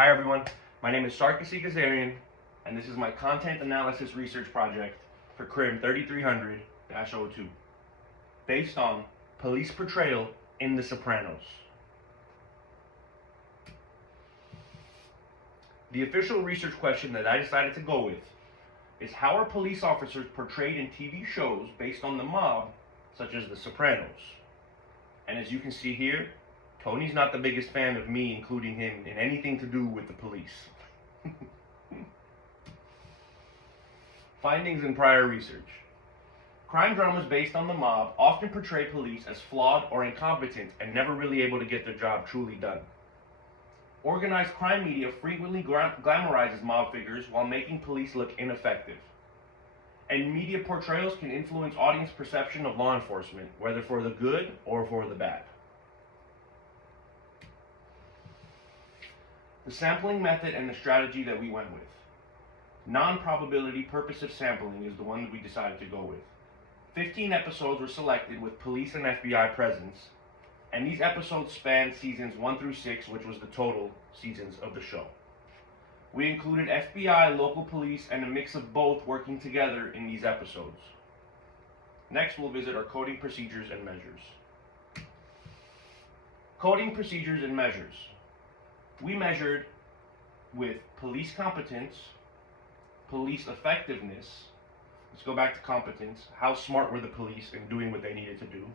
Hi everyone, my name is Sarkis Kazarian, and this is my content analysis research project for Crim 3300-02, based on police portrayal in The Sopranos. The official research question that I decided to go with is, how are police officers portrayed in TV shows based on the mob, such as The Sopranos? And as you can see here, Tony's not the biggest fan of me including him in anything to do with the police. Findings in prior research. Crime dramas based on the mob often portray police as flawed or incompetent and never really able to get their job truly done. Organized crime media frequently glamorizes mob figures while making police look ineffective. And media portrayals can influence audience perception of law enforcement, whether for the good or for the bad. The sampling method and the strategy that we went with. Non-probability purposive sampling is the one that we decided to go with. 15 episodes were selected with police and FBI presence, and these episodes spanned seasons 1 through 6, which was the total seasons of the show. We included FBI, local police, and a mix of both working together in these episodes. Next, we'll visit our coding procedures and measures. Coding procedures and measures. We measured with police competence, police effectiveness. Let's go back to competence. How smart were the police in doing what they needed to do?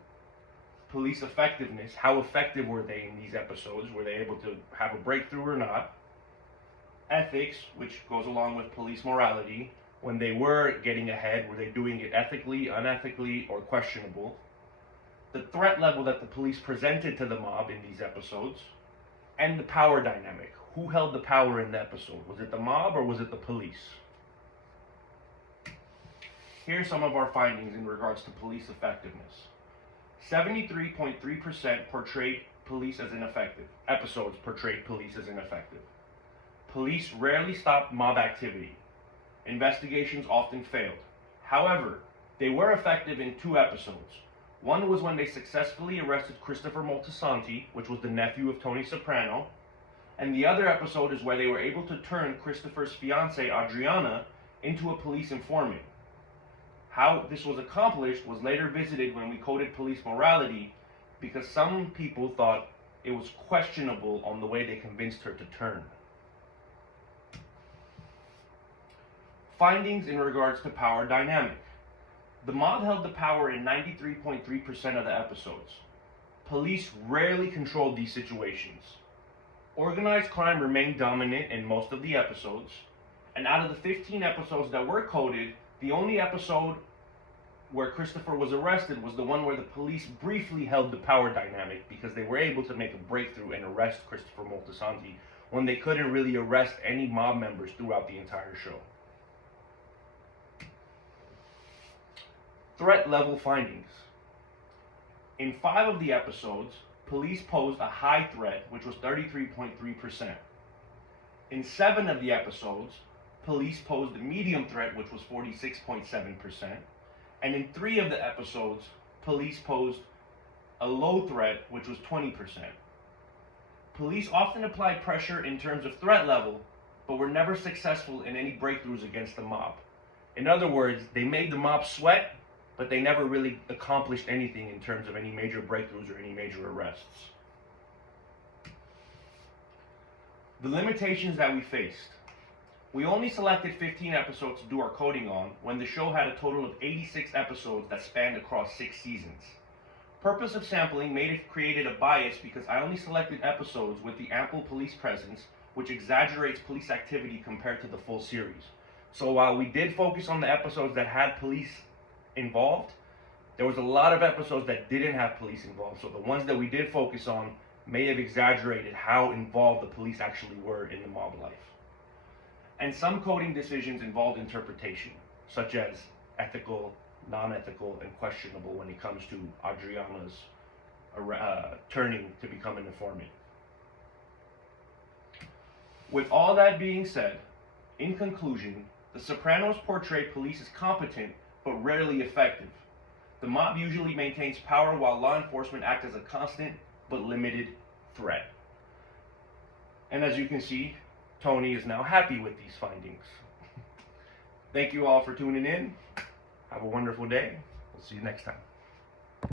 Police effectiveness. How effective were they in these episodes? Were they able to have a breakthrough or not? Ethics, which goes along with police morality. When they were getting ahead, were they doing it ethically, unethically, or questionable? The threat level that the police presented to the mob in these episodes. And the power dynamic. Who held the power in the episode? Was it the mob or was it the police? Here are some of our findings in regards to police effectiveness. 73.3% portrayed police as ineffective. Episodes portrayed police as ineffective. Police rarely stopped mob activity. Investigations often failed. However, they were effective in 2 episodes. One was when they successfully arrested Christopher Moltisanti, which was the nephew of Tony Soprano, and the other episode is where they were able to turn Christopher's fiancée, Adriana, into a police informant. How this was accomplished was later visited when we coded police morality, because some people thought it was questionable on the way they convinced her to turn. Findings in regards to power dynamic. The mob held the power in 93.3% of the episodes. Police rarely controlled these situations. Organized crime remained dominant in most of the episodes, and out of the 15 episodes that were coded, the only episode where Christopher was arrested was the one where the police briefly held the power dynamic because they were able to make a breakthrough and arrest Christopher Moltisanti when they couldn't really arrest any mob members throughout the entire show. Threat level findings. In 5 of the episodes, police posed a high threat, which was 33.3%. In 7 of the episodes, police posed a medium threat, which was 46.7%. And in 3 of the episodes, police posed a low threat, which was 20%. Police often applied pressure in terms of threat level, but were never successful in any breakthroughs against the mob. In other words, they made the mob sweat, but they never really accomplished anything in terms of any major breakthroughs or any major arrests. The limitations that we faced. We only selected 15 episodes to do our coding on when the show had a total of 86 episodes that spanned across 6 seasons. Purpose of sampling created a bias because I only selected episodes with the ample police presence, which exaggerates police activity compared to the full series. So while we did focus on the episodes that had police involved, there was a lot of episodes that didn't have police involved. So the ones that we did focus on may have exaggerated how involved the police actually were in the mob life. And some coding decisions involved interpretation, such as ethical, non-ethical, and questionable when it comes to Adriana's turning to become an informant. With all that being said, in conclusion, The Sopranos portray police as competent but rarely effective. The mob usually maintains power while law enforcement act as a constant but limited threat. And as you can see, Tony is now happy with these findings. Thank you all for tuning in. Have a wonderful day. We'll see you next time.